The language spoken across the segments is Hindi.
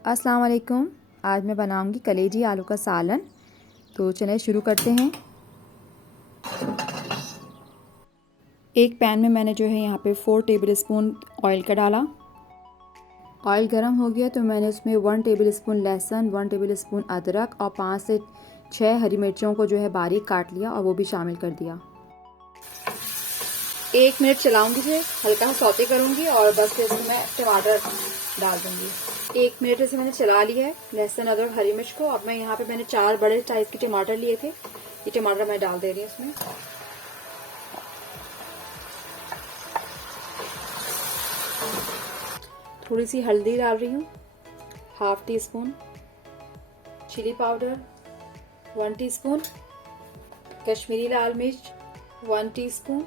अस्सलाम वालेकुम। आज मैं बनाऊंगी कलेजी आलू का सालन। तो चलिए शुरू करते हैं। एक पैन में मैंने जो है यहाँ पे 4 टेबलस्पून ऑयल का डाला। ऑयल गर्म हो गया तो मैंने उसमें 1 टेबलस्पून लहसुन, 1 टेबलस्पून अदरक और 5 से 6 हरी मिर्चों को जो है बारीक काट लिया और वो भी शामिल कर दिया। 1 मिनट चलाऊंगी, इसे हल्का सा सौते करूंगी और बस फिर इसमें मैं टमाटर डाल दूंगी। 1 मिनट से मैंने चला लिया है लहसुन, अदरक, हरी मिर्च को। अब मैं यहाँ पे मैंने 4 बड़े टाइप के टमाटर लिए थे, ये टमाटर मैं डाल दे रही हूँ इसमें। थोड़ी सी हल्दी डाल रही हूँ, 1/2 teaspoon chilli powder, 1 teaspoon Kashmiri लाल मिर्च, 1 टीस्पून।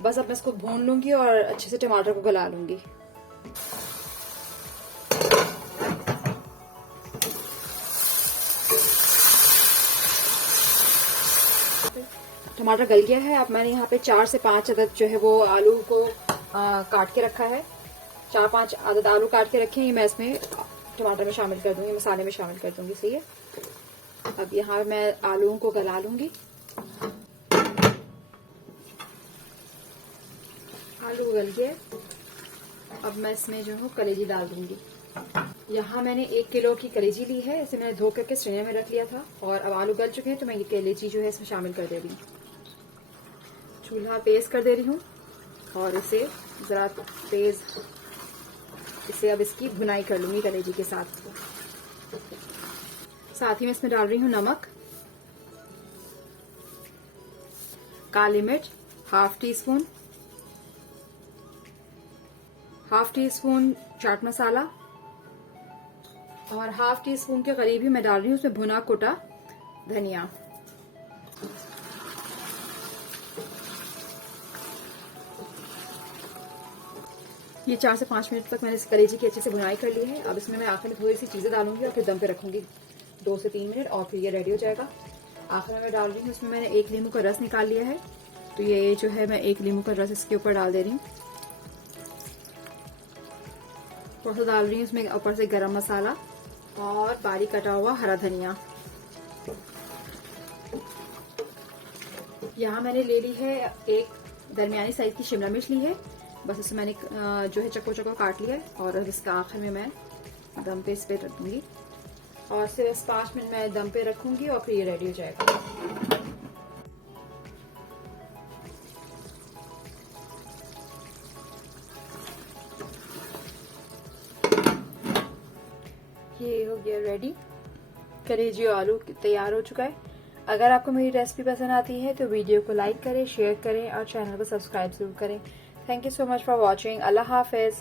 बस अब मैं इसको भून लूंगी और अच्छे से टमाटर को गला लूंगी। टमाटर गल गया है। अब मैंने यहाँ पे 4 से 5 अदद जो है वो आलू को काट के रखा है। 4-5 अदद आलू काट के रखे हैं, मैं इसमें टमाटर में शामिल कर दूंगी, मसाले में शामिल कर दूंगी। सही है। अब यहाँ मैं आलूओं को गला लूंगी। आलू गल गए। अब मैं इसमें जो हूँ कलेजी डाल दूंगी। यहाँ मैंने 1 किलो की कलेजी ली है, इसे मैंने धो करके स्ट्रेनर में रख लिया था। और अब आलू गल चुके हैं तो मैं ये कलेजी जो है इसमें शामिल कर दे रही हूँ। चूल्हा तेज कर दे रही हूँ और इसे जरा तेज, इसे अब इसकी भुनाई कर लूंगी कलेजी के साथ। साथ ही मैं इसमें डाल रही हूँ नमक, काली मिर्च 1/2 टीस्पून, 1/2 टीस्पून चाट मसाला और 1/2 टीस्पून के करीब ही मैं डाल रही हूँ उसमें भुना कुटा धनिया। ये 4 से 5 मिनट तक मैंने इस कलेजी की अच्छे से भुनाई कर ली है। अब इसमें मैं आखिर में थोड़ी सी चीजें डालूंगी और फिर दम पे रखूंगी 2 से 3 मिनट और फिर ये रेडी हो जाएगा। आखिर में मैं डाल रही हूँ उसमें मैंने 1 नींबू का रस निकाल लिया है, तो ये जो है मैं 1 नींबू का रस इसके ऊपर डाल दे रही हूँ। थोड़ा सा डाल रही हूँ इसमें ऊपर से गरम मसाला और बारीक कटा हुआ हरा धनिया। यहाँ मैंने ले ली है एक दरमियानी साइज की शिमला मिर्च ली है। बस इसे मैंने जो है चक्को चक्को काट लिया है और इसका आखिर में मैं दम पे इस पे रख दूंगी और सिर्फ 5 मिनट मैं दम पे रखूंगी और फिर ये रेडी हो जाएगा। ये हो गया रेडी, कलेजी आलू तैयार हो चुका है। अगर आपको मेरी रेसिपी पसंद आती है तो वीडियो को लाइक करें, शेयर करें और चैनल को सब्सक्राइब जरूर करें। Thank you so much for watching. Allah Hafiz.